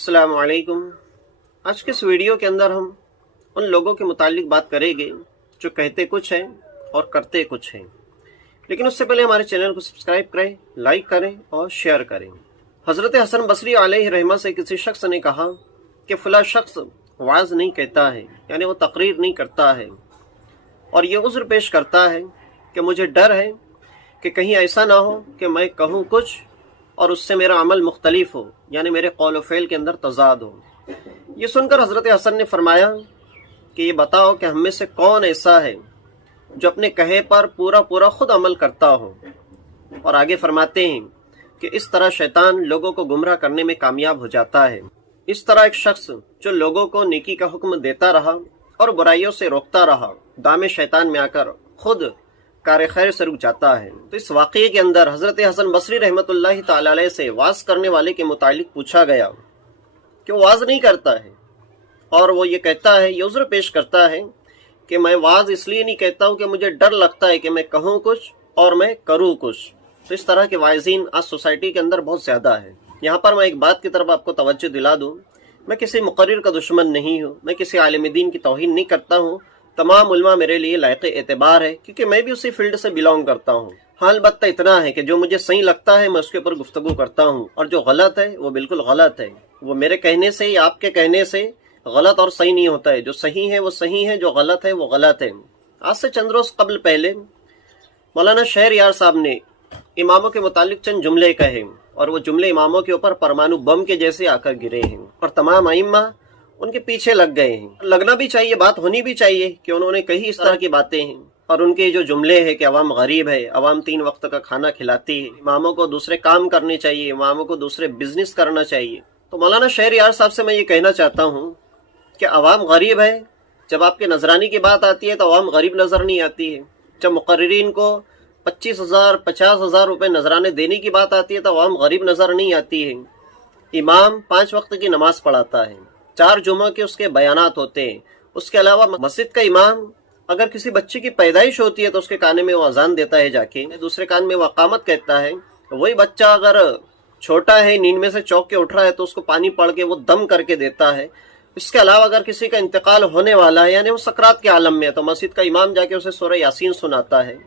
अस्सलाम वालेकुम। आज के इस वीडियो के अंदर हम उन लोगों के मुतालिक बात करेंगे जो कहते कुछ हैं और करते कुछ हैं। लेकिन उससे पहले हमारे चैनल को सब्सक्राइब करें, लाइक करें और शेयर करें। हज़रत हसन बसरी अलैहि रहमा से किसी शख्स ने कहा कि फ़ला शख्स वाज़ नहीं कहता है, यानी वो तकरीर नहीं करता है और ये उज़्र पेश करता है कि मुझे डर है कि कहीं ऐसा ना हो कि मैं कहूँ कुछ और उससे मेरा अमल मुख्तलिफ हो, यानी मेरे कौल व फ़ेल के अंदर तज़ाद हो। ये सुनकर हज़रत हसन ने फरमाया कि ये बताओ कि हम में से कौन ऐसा है जो अपने कहे पर पूरा पूरा खुद अमल करता हो। और आगे फरमाते हैं कि इस तरह शैतान लोगों को गुमराह करने में कामयाब हो जाता है। इस तरह एक शख्स जो लोगों को नेकी का हुक्म देता रहा और बुराइयों से रोकता रहा, दामे शैतान में आकर खुद कार खैर से रुक जाता है। तो इस वाक़ये के अंदर हज़रत हसन बसरी रहमतुल्लाहि ताला अलैह से वाज़ करने वाले के मुतालिक पूछा गया कि वो वाज़ नहीं करता है और वो ये कहता है, ये उज़्र पेश करता है कि मैं वाज़ इसलिए नहीं कहता हूँ कि मुझे डर लगता है कि मैं कहूँ कुछ और मैं करूँ कुछ। तो इस तरह के वाइज़ीन आज सोसाइटी के अंदर बहुत ज़्यादा है। यहाँ पर मैं एक बात की तरफ आपको तवज्जो दिला दूँ, मैं किसी मुक़र्रिर का दुश्मन नहीं हूँ, मैं किसी आलिम दीन की तौहीन नहीं करता हूँ। तमाम उलमा मेरे लिए लायक एतबार है क्योंकि मैं भी उसी फील्ड से बिलोंग करता हूँ। हाँ, अलबत्ता इतना है कि जो मुझे सही लगता है मैं उसके ऊपर गुफ्तगू करता हूँ और जो गलत है वो बिल्कुल गलत है। वो मेरे कहने से या आपके कहने से गलत और सही नहीं होता है। जो सही है वो सही है, जो गलत है वो गलत है। आज से चंद रोज़ कबल पहले मौलाना शहरयार साहब ने इमामों के मुतालिक चंद जुमले कहे और वो जुमले इमामों के ऊपर परमाणु बम के जैसे आकर गिरे हैं और तमाम आइम्मा उनके पीछे लग गए हैं। लगना भी चाहिए, बात होनी भी चाहिए कि उन्होंने कही इस तरह की बातें हैं। और उनके जो जुमले हैं कि अवाम गरीब है, अवाम 3 वक्त का खाना खिलाती है, इमामों को दूसरे काम करने चाहिए, इमामों को दूसरे बिजनेस करना चाहिए। तो मौलाना शहरयार साहब से मैं ये कहना चाहता हूँ कि अवाम गरीब है, जब आपके नजरानी की बात आती है तो अवाम गरीब नजर नहीं आती है। जब मुकर्रिरीन को 25,000 50,000 रुपये नजराने देने की बात आती है तो अवाम गरीब नजर नहीं आती है। इमाम 5 वक्त की नमाज पढ़ाता है, 4 जुम्मों के उसके बयानात होते हैं। उसके अलावा मस्जिद का इमाम अगर किसी बच्चे की पैदाइश होती है तो उसके कान में वो अजान देता है, जाके दूसरे कान में वो अकामत कहता है। वही बच्चा अगर छोटा है, नींद में से चौंक के उठ रहा है तो उसको पानी पड़ के वो दम करके देता है। इसके अलावा अगर किसी का इंतकाल होने वाला है, यानी वो सकरात के आलम में है, तो मस्जिद का इमाम जाके उसे सूरह यासीन सुनाता है।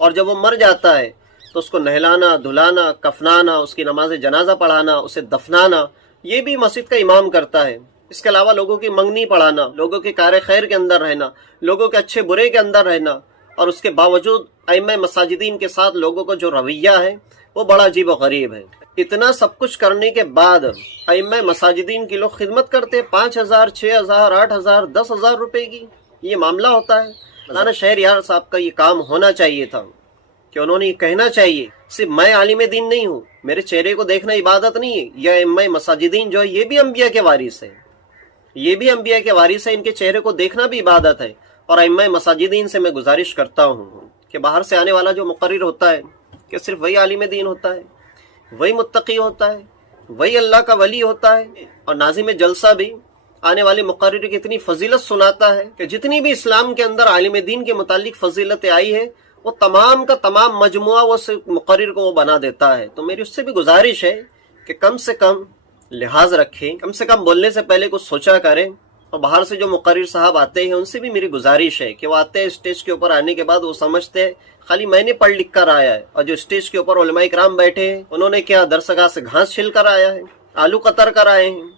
और जब वो मर जाता है तो उसको नहलाना, धुलाना, कफनाना, उसकी नमाज जनाजा पढ़ाना, उसे दफनाना, ये भी मस्जिद का इमाम करता है। इसके अलावा लोगों की मंगनी पढ़ाना, लोगों के कार खैर के अंदर रहना, लोगों के अच्छे बुरे के अंदर रहना, और उसके बावजूद अइम्मा मसाजिदीन के साथ लोगों को जो रवैया है वो बड़ा अजीब और गरीब है। इतना सब कुछ करने के बाद अइम्मा मसाजिदीन की लोग खिदमत करते 5,000, 6,000, 8,000, 10,000 रुपए की। ये मामला होता है। मौलाना शहरयार साहब का ये काम होना चाहिए था कि उन्होंने ये कहना चाहिए, सिर्फ मैं आलिम दीन नहीं हूँ, मेरे चेहरे को देखना इबादत नहीं है। यह अइम्मा मसाजिदीन जो है ये भी अंबिया के वारिस है, ये भी अंबिया के वारिस है, इनके चेहरे को देखना भी इबादत है। और अइम्मा मसाजिदीन से मैं गुजारिश करता हूँ कि बाहर से आने वाला जो मुकर्रिर होता है कि सिर्फ वही आलिम दीन होता है, वही मुत्तकी होता है, वही अल्लाह का वली होता है। और नाज़िम जलसा भी आने वाले मुकर्रिर की इतनी फजीलत सुनाता है कि जितनी भी इस्लाम के अंदर आलिम दीन के मुतालिक फजीलतें आई है वो तमाम का तमाम मजमुआ वो मुकर्रिर को वो बना देता है। तो मेरी उससे भी गुजारिश है कि कम से कम लिहाज रखें, कम से कम बोलने से पहले कुछ सोचा करें। और बाहर से जो मुकर्रिर साहब आते हैं उनसे भी मेरी गुजारिश है कि वो आते हैं, स्टेज के ऊपर आने के बाद वो समझते हैं खाली मैंने पढ़ लिख कर आया है, और जो स्टेज के ऊपर उलमा इकराम बैठे हैं उन्होंने क्या दरसगाह से घास छिल कर आया है, आलू कतर कर आए हैं।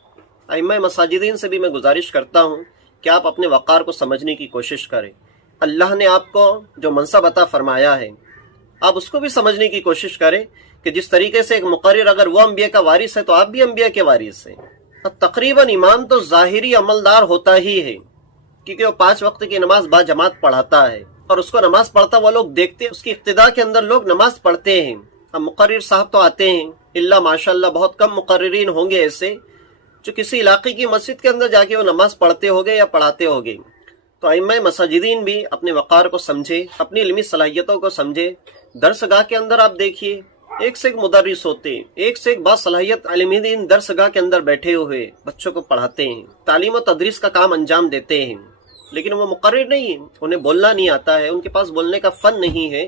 अइम्मा मसाजिदीन से भी मैं गुजारिश करता हूँ कि आप अपने वक़ार को समझने की कोशिश करें। अल्लाह ने आपको जो मनसब अता फरमाया है आप उसको भी समझने की कोशिश करें कि जिस तरीके से एक मुकर्रिर अगर वो अंबिया का वारिस है तो आप भी अंबिया के वारिस हैं। तकरीबन इमाम तो ज़ाहिरी अमलदार होता ही है क्योंकि वो 5 वक्त की नमाज बाजमात पढ़ाता है और उसको नमाज पढ़ता वो लोग देखते हैं, उसकी इक्तिदा के अंदर लोग नमाज पढ़ते हैं। अब मुकर्रिर साहब तो आते हैं, इल्ला माशाअल्लाह बहुत कम मुकर्रिरीन होंगे ऐसे जो किसी इलाके की मस्जिद के अंदर जाके वो नमाज पढ़ते होंगे या पढ़ाते होंगे। तो अइम्मा मसाजिदीन भी अपने वक़ार को समझे, अपनी इल्मी सलाहियतों को समझे। दरसगाह के अंदर आप देखिए एक से एक मुदर्रिस होते हैं, एक से एक बासलाहियत आलिम दीन दरसगाह के अंदर बैठे हुए बच्चों को पढ़ाते हैं, तालीम और तदरीस का काम अंजाम देते हैं। लेकिन वो मुकर्रिर नहीं है, उन्हें बोलना नहीं आता है, उनके पास बोलने का फ़न नहीं है,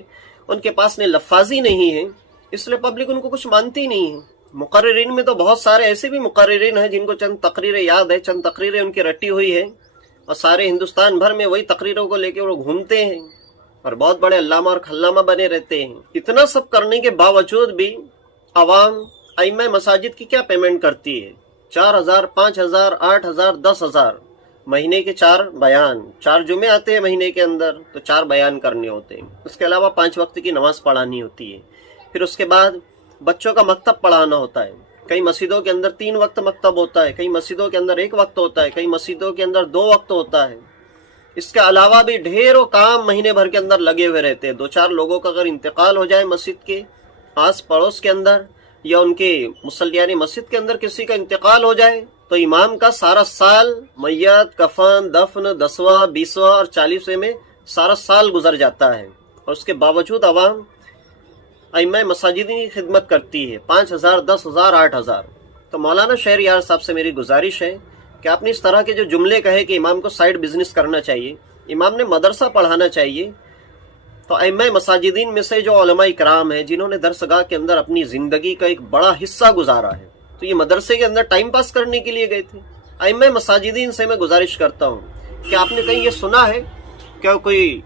उनके पास ने लफ्ज़ी नहीं है, इसलिए पब्लिक उनको कुछ मानती नहीं है। मुकर्रिरीन में तो बहुत सारे ऐसे भी मुकर्रिरीन हैं जिनको चंद तकरीरें याद है, चंद तकरीरें उनकी रटी हुई है और सारे हिंदुस्तान भर में वही तकरीरों को लेकर वो घूमते हैं और बहुत बड़े अल्लामा और खल्लामा बने रहते हैं। इतना सब करने के बावजूद भी अवाम आइम्मा मसाजिद की क्या पेमेंट करती है? 4,000, 5,000, 8,000, 10,000 महीने के 4 बयान, 4 जुमे आते हैं महीने के अंदर तो 4 बयान करने होते हैं। उसके अलावा 5 वक्त की नमाज पढ़ानी होती है। फिर उसके बाद बच्चों का मकतब पढ़ाना होता है। कई मस्जिदों के अंदर 3 वक्त मकतब होता है, कई मस्जिदों के अंदर 1 वक्त होता है, कई मस्जिदों के अंदर 2 वक्त होता है। इसके अलावा भी ढेरों काम महीने भर के अंदर लगे हुए रहते हैं। 2-4 लोगों का अगर इंतकाल हो जाए मस्जिद के आस पड़ोस के अंदर या उनके मुसल्लियानी मस्जिद के अंदर किसी का इंतकाल हो जाए तो इमाम का सारा साल मैयत, कफन, दफन, 10वां, 20वां और 40वें में सारा साल गुजर जाता है और उसके बावजूद अवाम इमाम मसाजिदी की खिदमत करती है। 5,000, 10,000, 8,000। तो मौलाना शहरयार साहब से मेरी गुजारिश है कि आपने इस तरह के जो जुमले कहे कि इमाम को साइड बिजनेस करना चाहिए, इमाम ने मदरसा पढ़ाना चाहिए, तो इमाम मसाजिदीन में से जो उलमा इकराम है जिन्होंने दरसगाह के अंदर अपनी जिंदगी का एक बड़ा हिस्सा गुजारा है, तो ये मदरसे के अंदर टाइम पास करने के लिए गए थे। इमाम मसाजिदीन से मैं गुजारिश करता हूँ कि आपने कहीं ये सुना है क्या कोई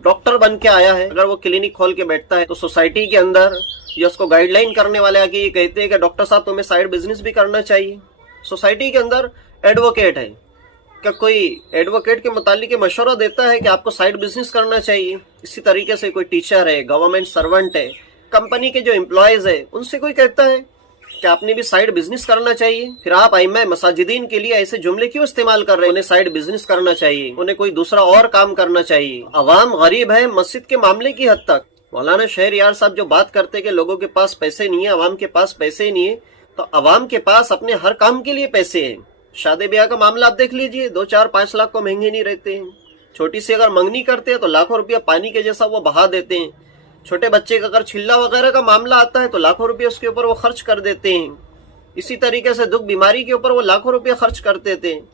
डॉक्टर बन के आया है, अगर वो क्लिनिक खोल के बैठता है तो सोसाइटी के अंदर या उसको गाइडलाइन करने वाले आके ये कहते हैं कि डॉक्टर साहब तुम्हें साइड बिजनेस भी करना चाहिए। सोसाइटी के अंदर एडवोकेट है, क्या कोई एडवोकेट के मुतालिक मशवरा देता है कि आपको साइड बिजनेस करना चाहिए? इसी तरीके से कोई टीचर है, गवर्नमेंट सर्वेंट है, कंपनी के जो एम्प्लॉयज है, उनसे कोई कहता है कि आपने भी साइड बिजनेस करना चाहिए? फिर आप इमाम मसाजिदीन के लिए ऐसे जुमले क्यों इस्तेमाल कर रहे हैं? उन्हें साइड बिजनेस करना चाहिए, उन्हें कोई दूसरा और काम करना चाहिए। अवाम गरीब है मस्जिद के मामले की हद तक। मौलाना शहरयार साहब जो बात करते कि लोगों के पास पैसे नहीं है, अवाम के पास पैसे नहीं है, तो अवाम के पास अपने हर काम के लिए पैसे हैं। शादी ब्याह का मामला आप देख लीजिए, 2, 4, 5 लाख को महंगे नहीं रहते हैं। छोटी सी अगर मंगनी करते हैं तो लाखों रुपया पानी के जैसा वो बहा देते हैं। छोटे बच्चे का अगर छिल्ला वगैरह का मामला आता है तो लाखों रुपये उसके ऊपर वो खर्च कर देते हैं। इसी तरीके से दुख बीमारी के ऊपर वो लाखों रुपये खर्च कर देते हैं।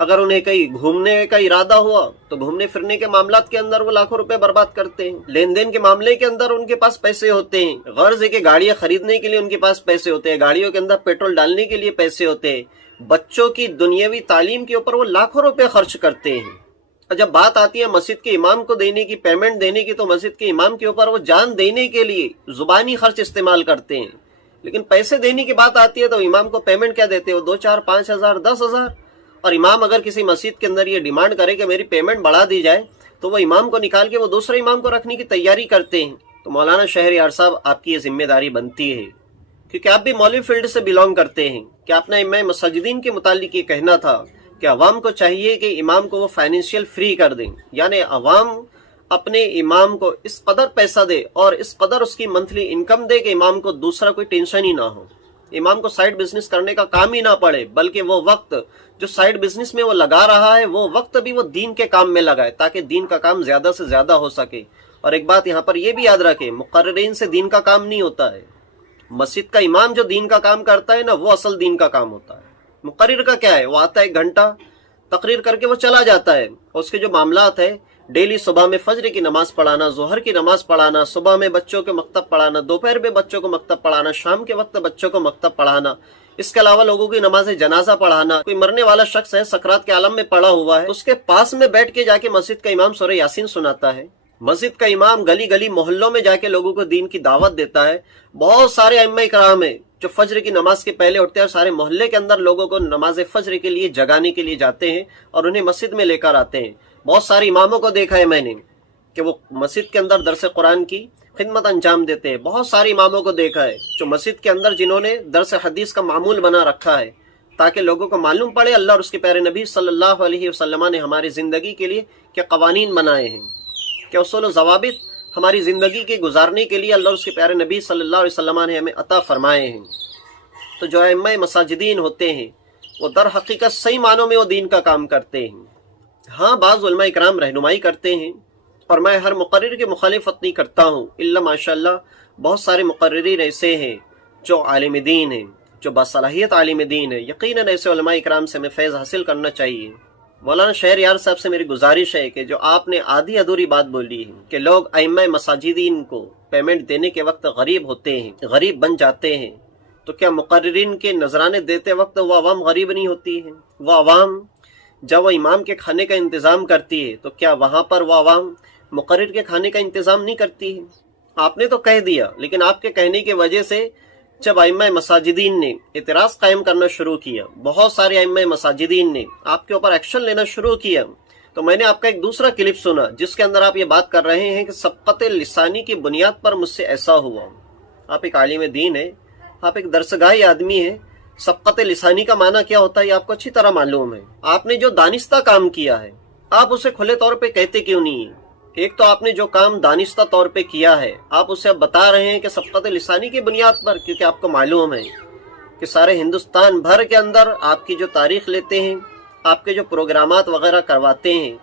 अगर उन्हें कहीं घूमने का इरादा हुआ तो घूमने फिरने के मामलात के अंदर वो लाखों रुपए बर्बाद करते हैं। लेन देन के मामले के अंदर उनके पास पैसे होते हैं। गर्ज के गाड़ियां खरीदने के लिए उनके पास पैसे होते हैं, गाड़ियों के अंदर पेट्रोल डालने के लिए पैसे होते हैं। बच्चों की दुनियावी तालीम के ऊपर वो लाखों रुपए खर्च करते हैं। और जब बात आती है मस्जिद के इमाम को देने की, पेमेंट देने की, तो मस्जिद के इमाम के ऊपर वो जान देने के लिए जुबानी खर्च इस्तेमाल करते हैं। लेकिन पैसे देने की बात आती है तो इमाम को पेमेंट क्या देते हो? 2, 4, 5 हजार, 10 हजार। और इमाम अगर किसी मस्जिद के अंदर ये डिमांड करे कि मेरी पेमेंट बढ़ा दी जाए तो वो इमाम को निकाल के वो दूसरे इमाम को रखने की तैयारी करते हैं। तो मौलाना शहरयार साहब, आपकी ये जिम्मेदारी बनती है, क्योंकि आप भी मौलवी फील्ड से बिलोंग करते हैं, कि आपने इमाम मसाजिदीन के मुतालिक ये कहना था कि अवाम को चाहिए कि इमाम को वो फाइनेंशियल फ्री कर दें, यानी अवाम अपने इमाम को इस कदर पैसा दे और इस कदर उसकी मंथली इनकम दे कि इमाम को दूसरा कोई टेंशन ही ना हो, इमाम को साइड बिजनेस करने का काम ही ना पड़े, बल्कि वो वक्त जो साइड बिजनेस में वो लगा रहा है वो वक्त भी वो दीन के काम में लगाए, ताकि दीन का काम ज्यादा से ज्यादा हो सके। और एक बात यहाँ पर यह भी याद रखें, मुकर्रिरीन से दीन का काम नहीं होता है। मस्जिद का इमाम जो दीन का काम करता है ना, वो असल दीन का काम होता है। मुकर्रिर का क्या है? वो आता है 1 घंटा तकरीर करके वो चला जाता है। उसके जो मामलात है, डेली सुबह में फजर की नमाज पढ़ाना, जोहर की नमाज पढ़ाना, सुबह में बच्चों को मकतब पढ़ाना, दोपहर में बच्चों को मकतब पढ़ाना, शाम के वक्त बच्चों को मकतब पढ़ाना, इसके अलावा लोगों की नमाज जनाजा पढ़ाना। कोई मरने वाला शख्स है, सकरात के आलम में पड़ा हुआ है, उसके पास में बैठ के जाके मस्जिद का इमाम सूरह यासीन सुनाता है। मस्जिद का इमाम गली गली मोहल्लों में जाके लोगों को दीन की दावत देता है। बहुत सारे अइम्मा इकराम है जो फजर की नमाज के पहले उठते हैं और सारे मोहल्ले के अंदर लोगों को नमाज फजर के लिए जगाने के लिए जाते हैं और उन्हें मस्जिद में लेकर आते हैं। बहुत सारे इमामों को देखा है मैंने कि वो मस्जिद के अंदर दरस कुरान की खिदमत अंजाम देते हैं। बहुत सारे इमामों को देखा है जो मस्जिद के अंदर जिन्होंने दरस हदीस का मामूल बना रखा है, ताकि लोगों को मालूम पड़े अल्लाह और उसके प्यारे नबी सल्लल्लाहु अलैहि वसल्लम ने हमारी जिंदगी के लिए क्या कवानीन बनाए हैं, क्या उसूल व ज़वाबित हमारी जिंदगी के गुजारने के लिए अल्लाह और उसके प्यारे नबी सल्लल्लाहु अलैहि वसल्लम ने हमें अता फरमाए हैं। तो जो अइम्मा मसाजिदीन होते हैं वो दर हकीकत सही मानों में वो दीन का काम करते हैं। हाँ, बाज़ उलमा इकराम रहनुमाई करते हैं और मैं हर मुकर्रिर की मुखालिफत नहीं करता हूँ, इल्ला माशाअल्लाह बहुत सारे मुकर्रिरीन ऐसे हैं जो आलिम दीन हैं, जो बासलाहियत आलिम दीन है। यकीनन ऐसे उलमा इकराम से हमें फैज़ हासिल करना चाहिए। मौलाना शहरयार साहब से मेरी गुजारिश है कि जो आपने आधी अधूरी बात बोली है कि लोग अइम्मा मसाजिदीन को पेमेंट देने के वक्त गरीब होते हैं, गरीब बन जाते हैं, तो क्या मुकर्रिरीन के नजराने देते वक्त वो आवाम गरीब नहीं होती है? वो आवाम जब वो इमाम के खाने का इंतज़ाम करती है तो क्या वहाँ पर वो आवाम मुकर्रिर के खाने का इंतज़ाम नहीं करती है? आपने तो कह दिया, लेकिन आपके कहने की वजह से जब अइम्मा मसाजिदीन ने इतराज़ कायम करना शुरू किया, बहुत सारे अइम्मा मसाजिदीन ने आपके ऊपर एक्शन लेना शुरू किया, तो मैंने आपका एक दूसरा क्लिप सुना जिसके अंदर आप ये बात कर रहे हैं कि सबक़त लिसानी की बुनियाद पर मुझसे ऐसा हुआ। आप एक आलिम दीन है, आप एक दरसगाही आदमी है, सबक़त लिसानी का माना क्या होता है आपको अच्छी तरह मालूम है। आपने जो दानिस्ता काम किया है आप उसे खुले तौर पे कहते क्यों नहीं है? एक तो आपने जो काम दानिस्ता तौर पे किया है आप उसे अब बता रहे हैं कि सबक़त लिसानी की बुनियाद पर, क्योंकि आपको मालूम है कि सारे हिंदुस्तान भर के अंदर आपकी जो तारीख लेते हैं, आपके जो प्रोग्रामात वगैरह करवाते हैं,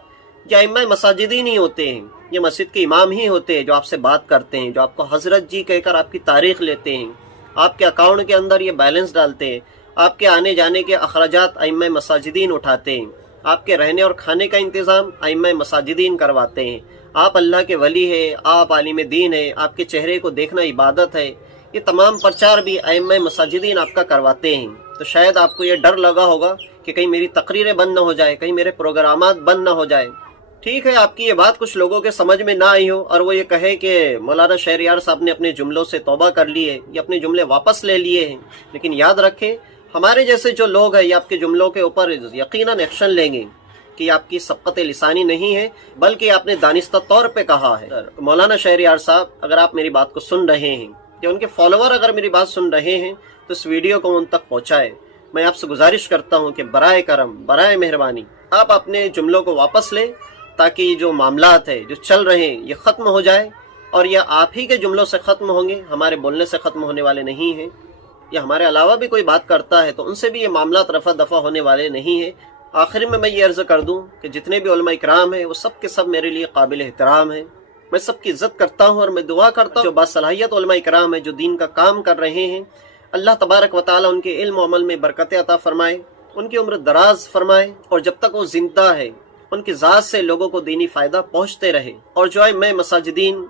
या इमाम मसाजिदीन ही होते हैं, ये मस्जिद के इमाम ही होते हैं जो आपसे बात करते हैं, जो आपको हजरत जी कहकर आपकी तारीख लेते हैं, आपके अकाउंट के अंदर ये बैलेंस डालते हैं, आपके आने जाने के अखराजात इमाम मसाजिदीन उठाते हैं, आपके रहने और खाने का इंतज़ाम इमाम मसाजिदीन करवाते हैं। आप अल्लाह के वली है, आप आलिम दीन है, आपके चेहरे को देखना इबादत है, ये तमाम प्रचार भी इमाम मसाजिदीन आपका करवाते हैं। तो शायद आपको ये डर लगा होगा कि कहीं मेरी तकरीरें बंद ना हो जाए, कहीं मेरे प्रोग्रामात बंद ना हो जाए। ठीक है, आपकी ये बात कुछ लोगों के समझ में ना आई हो और वो ये कहे कि मौलाना शहरयार साहब ने अपने जुमलों से तौबा कर ली है या अपने जुमले वापस ले लिए हैं, लेकिन याद रखें हमारे जैसे जो लोग हैं ये आपके जुमलों के ऊपर यकीनन एक्शन लेंगे कि आपकी सबक़त लिसानी नहीं है बल्कि आपने दानिस्ता तौर पे कहा है। मौलाना शहरयार साहब, अगर आप मेरी बात को सुन रहे हैं या उनके फॉलोवर अगर मेरी बात सुन रहे हैं तो इस वीडियो को उन तक पहुँचाए। मैं आपसे गुजारिश करता हूँ कि बराए करम, बराए मेहरबानी आप अपने जुमलों को वापस लें ताकि जो मामलात है जो चल रहे हैं ये ख़त्म हो जाए, और यह आप ही के जुमलों से ख़त्म होंगे, हमारे बोलने से ख़त्म होने वाले नहीं हैं। या हमारे अलावा भी कोई बात करता है तो उनसे भी ये मामलात रफ़ा दफ़ा होने वाले नहीं हैं। आखिर में मैं ये अर्ज़ कर दूं कि जितने भी उलमा इकराम हैं वो सब के सब मेरे लिए काबिल एहतराम हैं। मैं सबकी इज़्ज़त करता हूँ और मैं दुआ करता हूँ जो बासलाहियत उलमा इकराम है, जो दीन का काम कर रहे हैं, अल्लाह तबारक व तआला उनके इल्म अमल में बरकत अता फरमाए, उनकी उम्र दराज फरमाए, और जब तक वो जिंदा है उनकी ज़ात से लोगों को दीनी फ़ायदा पहुँचते रहे। और जो है मैं मसाजिदीन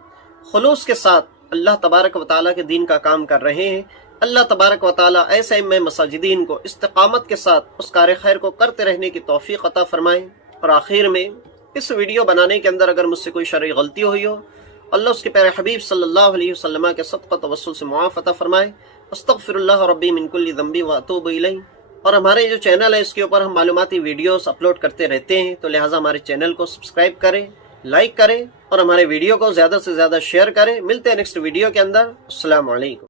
खुलूस के साथ अल्लाह तबारक व तआला के दीन का काम कर रहे हैं, अल्लाह तबारक व तआला ऐसे मैं मसाजिदीन को इस्तिकामत के साथ उस कार खैर को करते रहने की तौफीक अता फरमाए। और आखिर में इस वीडियो बनाने के अंदर अगर मुझसे कोई शरई गलती हुई हो, अल्लाह उसके प्यारे हबीब सल्लल्लाहु अलैहि वसल्लम के सदक़ा तवस्सुल से मुआफ़ अता फरमाए। अस्तग़फिरुल्लाह रब्बी मिन कुल्लि ज़ंबी व अतूबु इलैह। और हमारे जो चैनल है इसके ऊपर हम मालूमाती वीडियोस अपलोड करते रहते हैं, तो लिहाजा हमारे चैनल को सब्सक्राइब करें, लाइक करें और हमारे वीडियो को ज़्यादा से ज़्यादा शेयर करें। मिलते हैं नेक्स्ट वीडियो के अंदर। अस्सलामु अलैकुम।